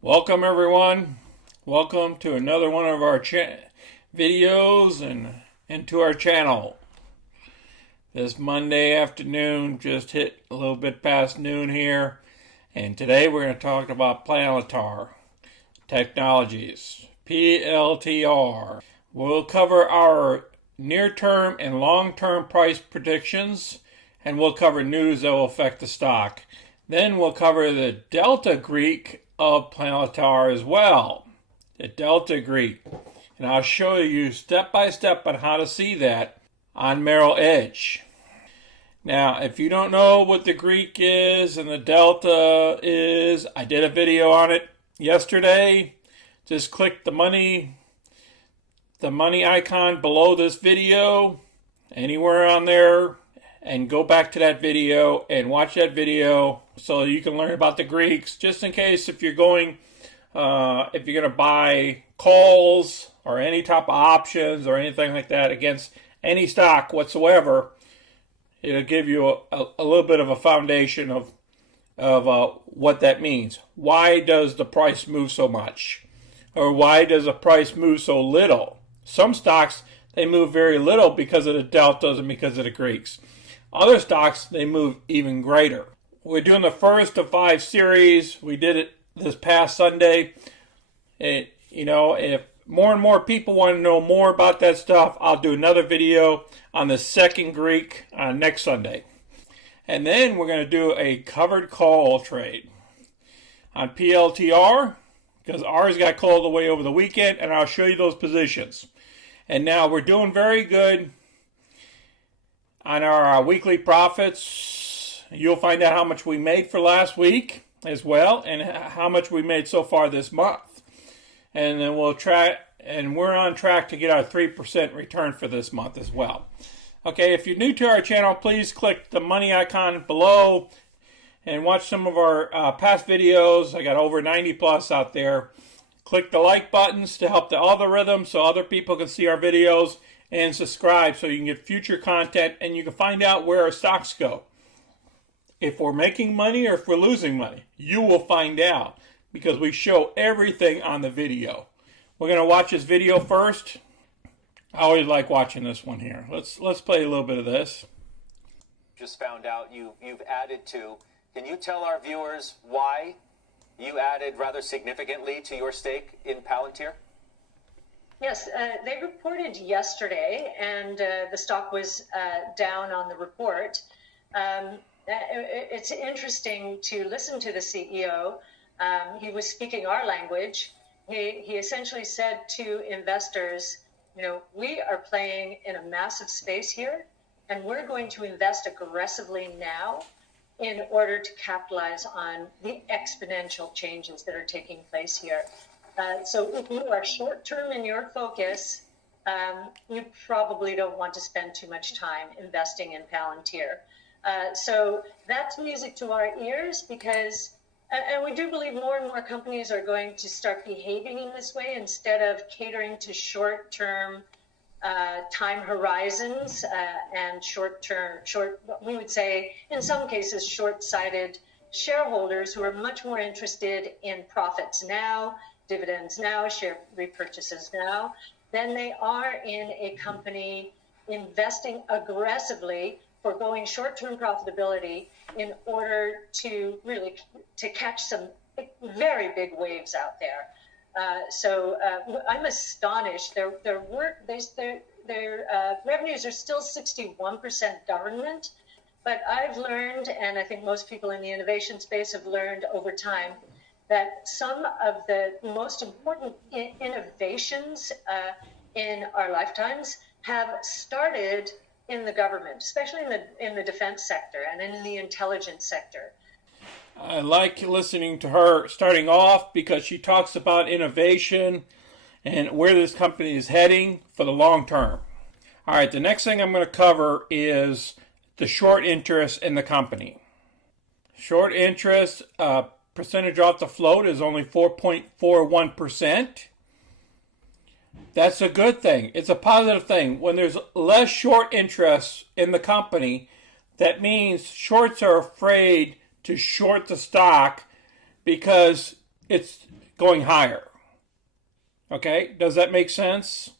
Welcome everyone. Welcome to another one of our videos and to our channel. This Monday afternoon just hit a little bit past noon here, and today we're going to talk about Palantir Technologies, PLTR. We'll cover our near-term and long-term price predictions, and we'll cover news that will affect the stock. Then we'll cover the Delta Greek of Palantir as well. The Delta Greek. And I'll show you step by step on how to see that on Merrill Edge. Now, if you don't know what the Greek is and the Delta is, I did a video on it yesterday. Just click the money icon below this video, anywhere on there, and go back to that video and watch that video so you can learn about the Greeks, just in case if you're going to buy calls or any type of options or anything like that against any stock whatsoever. It'll give you a little bit of a foundation of what that means. Why does the price move so much? Or why does the price move so little? Some stocks, they move very little because of the deltas and because of the Greeks. Other stocks, they move even greater. We're doing the first of 5 series. We did it this past Sunday. If more and more people want to know more about that stuff, I'll do another video on the second Greek next Sunday. And then we're going to do a covered call trade on PLTR, because ours got called away over the weekend, and I'll show you those positions. And now we're doing very good on our weekly profits. You'll find out how much we made for last week as well, and how much we made so far this month. And then we're on track to get our 3% return for this month as well. Okay, if you're new to our channel, please click the money icon below and watch some of our past videos. I got over 90 plus out there. Click the like buttons to help the algorithm so other people can see our videos, and subscribe so you can get future content and you can find out where our stocks go. If we're making money or if we're losing money, you will find out, because we show everything on the video. We're going to watch this video first. I always like watching this one here. Let's play a little bit of this. Just found out you've added to. Can you tell our viewers why you added rather significantly to your stake in Palantir? Yes, they reported yesterday, and the stock was down on the report. It's interesting to listen to the CEO. He was speaking our language. He essentially said to investors, we are playing in a massive space here, and we're going to invest aggressively now in order to capitalize on the exponential changes that are taking place here. So if you are short-term in your focus, you probably don't want to spend too much time investing in Palantir. So that's music to our ears, because, and we do believe more and more companies are going to start behaving in this way instead of catering to short-term time horizons and we would say, in some cases, short-sighted shareholders who are much more interested in profits now, dividends now, share repurchases now, than they are in a company investing aggressively, foregoing short-term profitability in order to really catch some very big waves out there. So I'm astonished. Their revenues are still 61% government, but I've learned, and I think most people in the innovation space have learned over time, that some of the most important innovations in our lifetimes have started in the government, especially in the defense sector and in the intelligence sector. I like listening to her starting off because she talks about innovation and where this company is heading for the long term. All right, the next thing I'm going to cover is the short interest in the company. Short interest percentage off the float is only 4.41%. That's a good thing. It's a positive thing. When there's less short interest in the company, that means shorts are afraid to short the stock because it's going higher. Okay, does that make sense?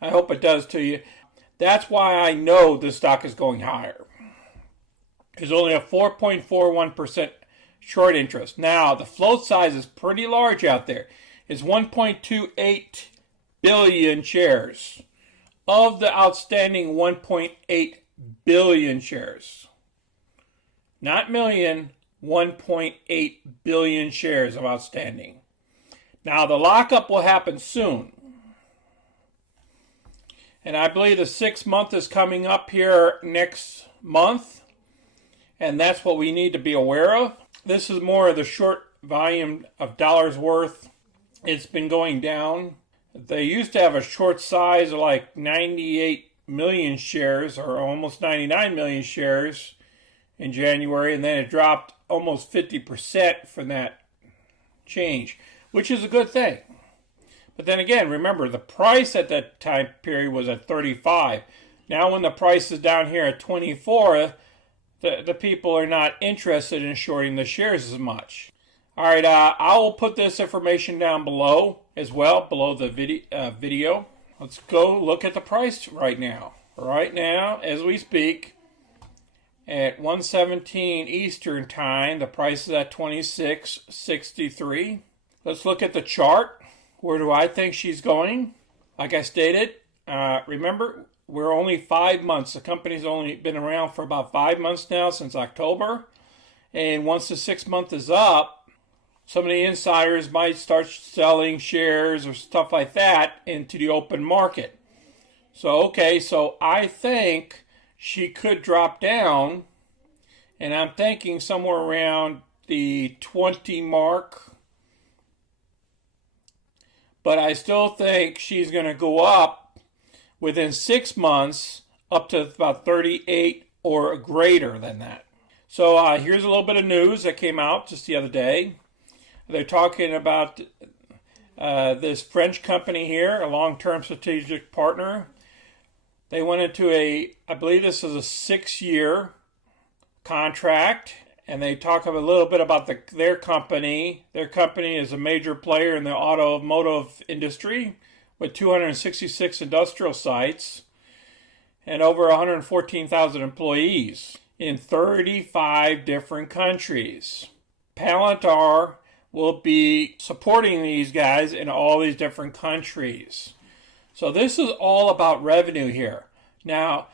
I hope it does to you. That's why I know the stock is going higher. There's only a 4.41% short interest. Now, the float size is pretty large out there. It's 1.28 billion shares of the outstanding 1.8 billion shares. Not million, 1.8 billion shares of outstanding. Now, the lockup will happen soon. And I believe the 6th month is coming up here next month. And that's what we need to be aware of. This is more of the short volume of dollars worth. It's been going down. They used to have a short size of like 98 million shares or almost 99 million shares in January. And then it dropped almost 50% from that change, which is a good thing. But then again, remember, the price at that time period was at 35. Now when the price is down here at 24, the people are not interested in shorting the shares as much. All right, I will put this information down below as well, below the video. Let's go look at the price right now. Right now, as we speak, at 1:17 Eastern Time, the price is at 26.63. Let's look at the chart. Where do I think she's going? Like I stated, remember, we're only 5 months. The company's only been around for about 5 months now, since October. And once the 6th month is up, some of the insiders might start selling shares or stuff like that into the open market. So I think she could drop down, and I'm thinking somewhere around the 20 mark. But I still think she's going to go up within 6 months up to about 38 or greater than that. So here's a little bit of news that came out just the other day. They're talking about this French company here, a long-term strategic partner. They went into I believe this is a 6-year contract. And they talk a little bit about their company. Their company is a major player in the automotive industry with 266 industrial sites and over 114,000 employees in 35 different countries. Palantir will be supporting these guys in all these different countries. So this is all about revenue here. Now,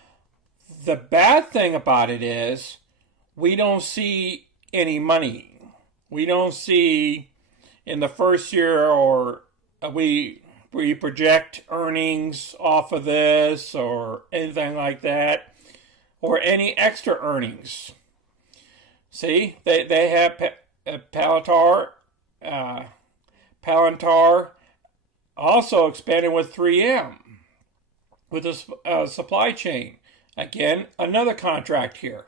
the bad thing about it is we don't see any money. We don't see in the first year, or we project earnings off of this or anything like that, or any extra earnings. See, they have Palantir also expanded with 3M with the supply chain. Again, another contract here.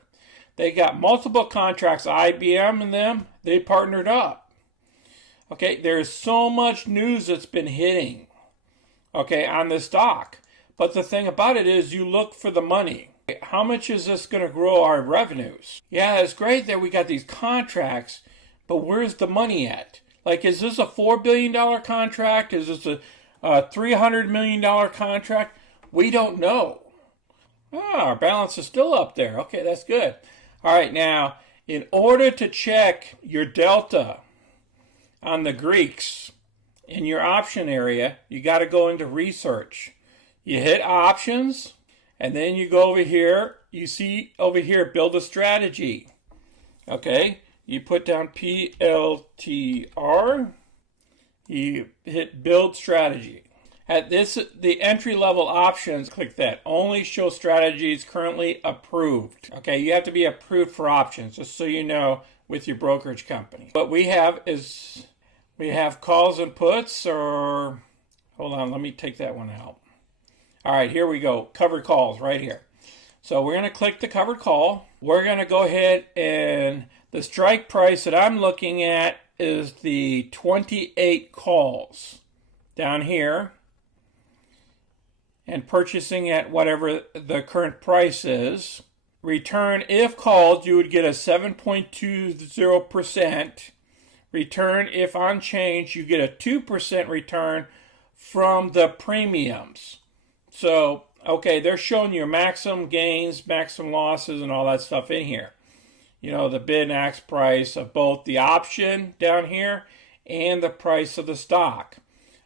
They got multiple contracts, IBM and them, they partnered up. Okay, there's so much news that's been hitting, okay, on the stock. But the thing about it is you look for the money. How much is this going to grow our revenues? Yeah, it's great that we got these contracts, but where's the money at? Like, is this a $4 billion contract? Is this a $300 million contract? We don't know. Our balance is still up there. Okay, that's good. All right, now, in order to check your delta on the Greeks in your option area, you got to go into research. You hit options, and then you go over here. You see over here, build a strategy. Okay, you put down PLTR. You hit build strategy. At this, the entry-level options, click that. Only show strategies currently approved. Okay, you have to be approved for options, just so you know, with your brokerage company. What we have is, we have calls and puts, or, hold on, let me take that one out. All right, here we go, covered calls right here. So we're going to click the covered call. We're going to go ahead, and the strike price that I'm looking at is the 28 calls down here. And purchasing at whatever the current price is. Return, if called, you would get a 7.20% return. If on change, you get a 2% return from the premiums. So, okay, they're showing your maximum gains, maximum losses, and all that stuff in here. You know, the bid and ask price of both the option down here and the price of the stock.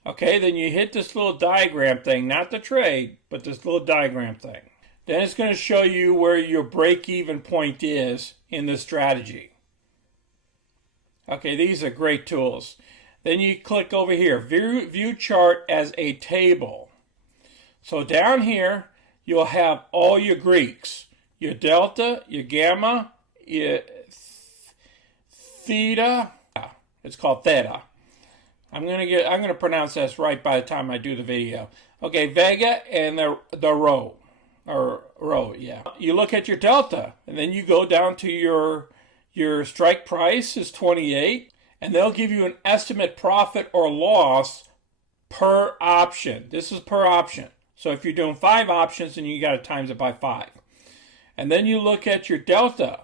Okay, then you hit this little diagram thing, not the trade, but this little diagram thing. Then it's going to show you where your break-even point is in the strategy. Okay, these are great tools. Then you click over here, view chart as a table. So down here, you'll have all your Greeks, your delta, your gamma, your theta. It's called theta. I'm gonna pronounce this right by the time I do the video. Okay, vega and the rho, yeah. You look at your delta, and then you go down to your strike price is 28, and they'll give you an estimate profit or loss per option. This is per option. So if you're doing 5 options, then you got to times it by 5. And then you look at your delta.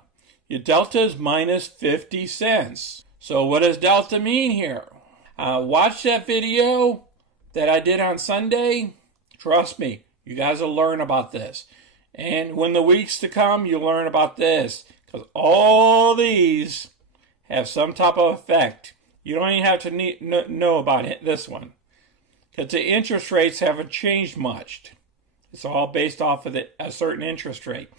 Your delta is minus 50 cents. So what does delta mean here? Watch that video that I did on Sunday. Trust me, you guys will learn about this. And when the weeks to come, you'll learn about this. Because all these have some type of effect. You don't even have to know about this one. Because the interest rates haven't changed much. It's all based off of a certain interest rate.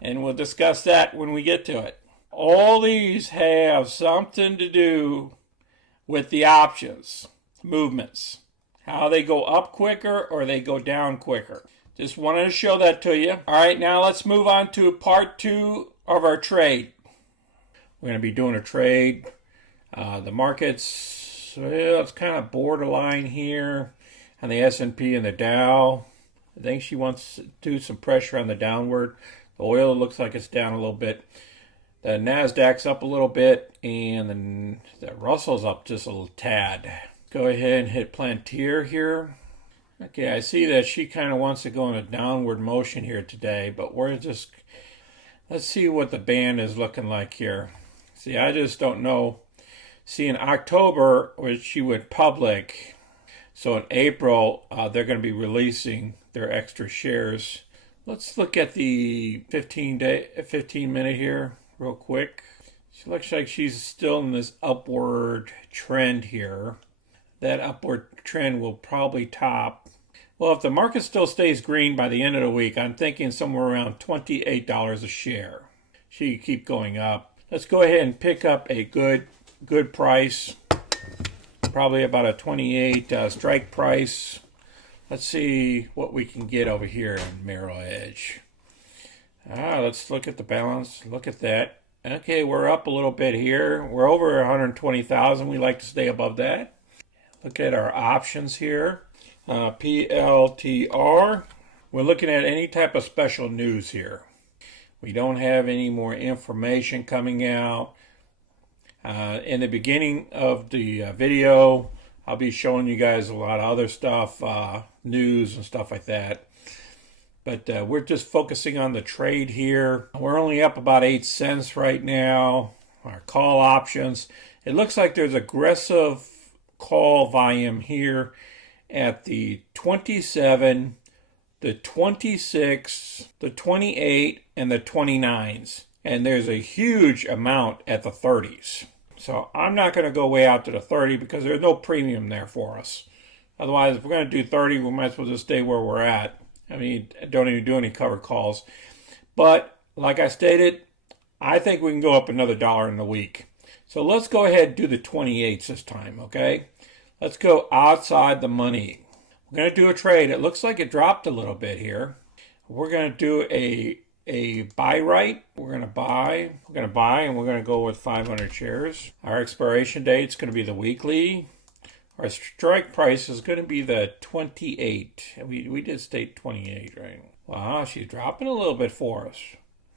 And we'll discuss that when we get to it. All these have something to do with the options, movements. How they go up quicker or they go down quicker. Just wanted to show that to you. All right, now let's move on to part 2 of our trade. We're going to be doing a trade. The market's, well, it's kind of borderline here on the S&P and the Dow. I think she wants to do some pressure on the downward. The oil looks like it's down a little bit. The Nasdaq's up a little bit, and the Russell's up just a little tad. Go ahead and hit Palantir here. Okay, I see that she kind of wants to go in a downward motion here today, but let's see what the band is looking like here. See, I just don't know. See, in October, when she went public, so in April, they're going to be releasing their extra shares. Let's look at the 15-minute here real quick. She looks like she's still in this upward trend here. That upward trend will probably top. Well, if the market still stays green by the end of the week, I'm thinking somewhere around $28 a share. She could keep going up. Let's go ahead and pick up a good price. Probably about a 28 strike price. Let's see what we can get over here in Merrill Edge. Let's look at the balance. Look at that. Okay, we're up a little bit here. We're over 120,000. We like to stay above that. Look at our options here. PLTR. We're looking at any type of special news here. We don't have any more information coming out. In the beginning of the video, I'll be showing you guys a lot of other stuff, news and stuff like that. But we're just focusing on the trade here. We're only up about 8 cents right now. Our call options. It looks like there's aggressive call volume here at the 27, the 26, the 28, and the 29s. And there's a huge amount at the 30s. So I'm not going to go way out to the 30 because there's no premium there for us. Otherwise, if we're going to do 30, we might as well just stay where we're at. I mean, don't even do any covered calls. But like I stated, I think we can go up another $1 in a week. So let's go ahead and do the 28s this time, okay? Let's go outside the money. We're going to do a trade. It looks like it dropped a little bit here. We're going to do a buy right. We're going to buy, and we're going to go with 500 shares. Our expiration date is going to be the weekly. Our strike price is going to be the 28. We did state 28, right? Wow, she's dropping a little bit for us.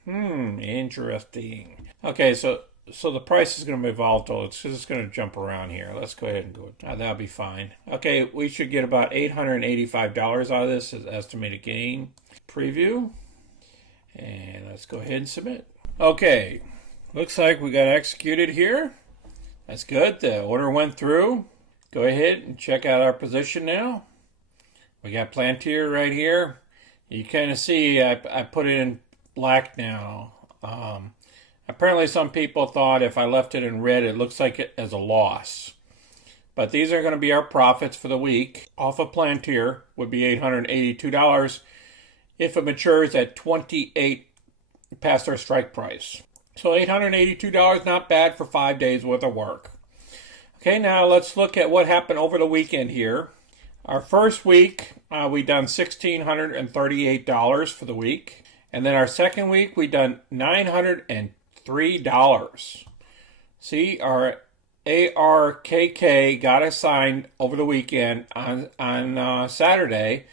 Interesting. Okay, so the price is going to be volatile. It's just going to jump around here. Let's go ahead and go. That'll be fine. Okay, we should get about $885 out of this as estimated gain. Preview. And let's go ahead and submit. Okay, looks like we got executed here. That's good. The order went through. Go ahead and check out our position now. We got Palantir right here. You kind of see I put it in black now. Apparently some people thought if I left it in red, it looks like it as a loss. But these are going to be our profits for the week. Off of Palantir would be $882 if it matures at 28 past our strike price. So $882, not bad for 5 days worth of work. Okay, now let's look at what happened over the weekend here. Our first week, we done $1,638 for the week. And then our second week, we done $903. See, our ARKK got assigned over the weekend on Saturday.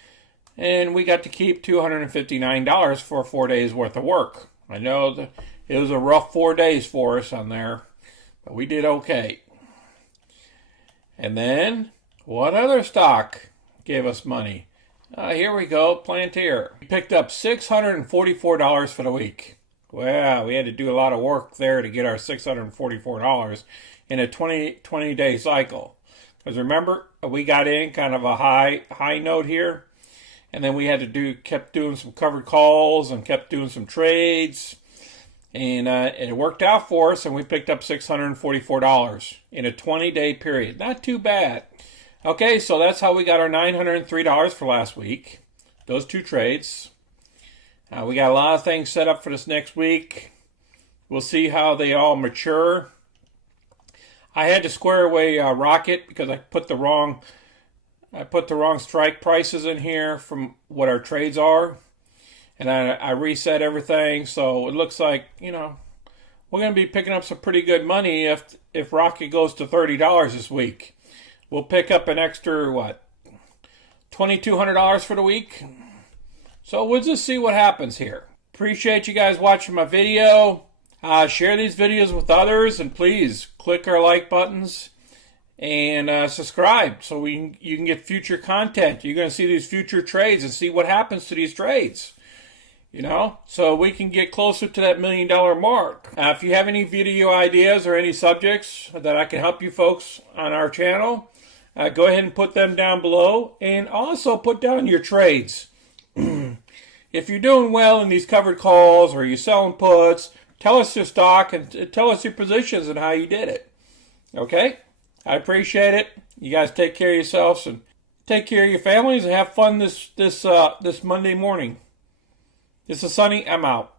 And we got to keep $259 for 4 days worth of work. I know it was a rough 4 days for us on there, but we did okay. And then, what other stock gave us money? Here we go, Palantir. We picked up $644 for the week. Wow, we had to do a lot of work there to get our $644 in a 20-day cycle. Because remember, we got in kind of a high note here, and then we had to kept doing some covered calls and kept doing some trades. And it worked out for us, and we picked up $644 in a 20-day period. Not too bad. Okay, so that's how we got our $903 for last week. Those two trades. We got a lot of things set up for this next week. We'll see how they all mature. I had to square away Rocket because I put the wrong strike prices in here from what our trades are. And I reset everything, so it looks like, we're going to be picking up some pretty good money if Rocket goes to $30 this week. We'll pick up an extra, $2,200 for the week? So we'll just see what happens here. Appreciate you guys watching my video. Share these videos with others, and please click our like buttons and subscribe so you can get future content. You're going to see these future trades and see what happens to these trades. So we can get closer to that $1 million mark. If you have any video ideas or any subjects that I can help you folks on our channel, go ahead and put them down below. And also put down your trades. If you're doing well in these covered calls or you're selling puts, tell us your stock and tell us your positions and how you did it. Okay? I appreciate it. You guys take care of yourselves and take care of your families and have fun this Monday morning. This is Sonny. I'm out.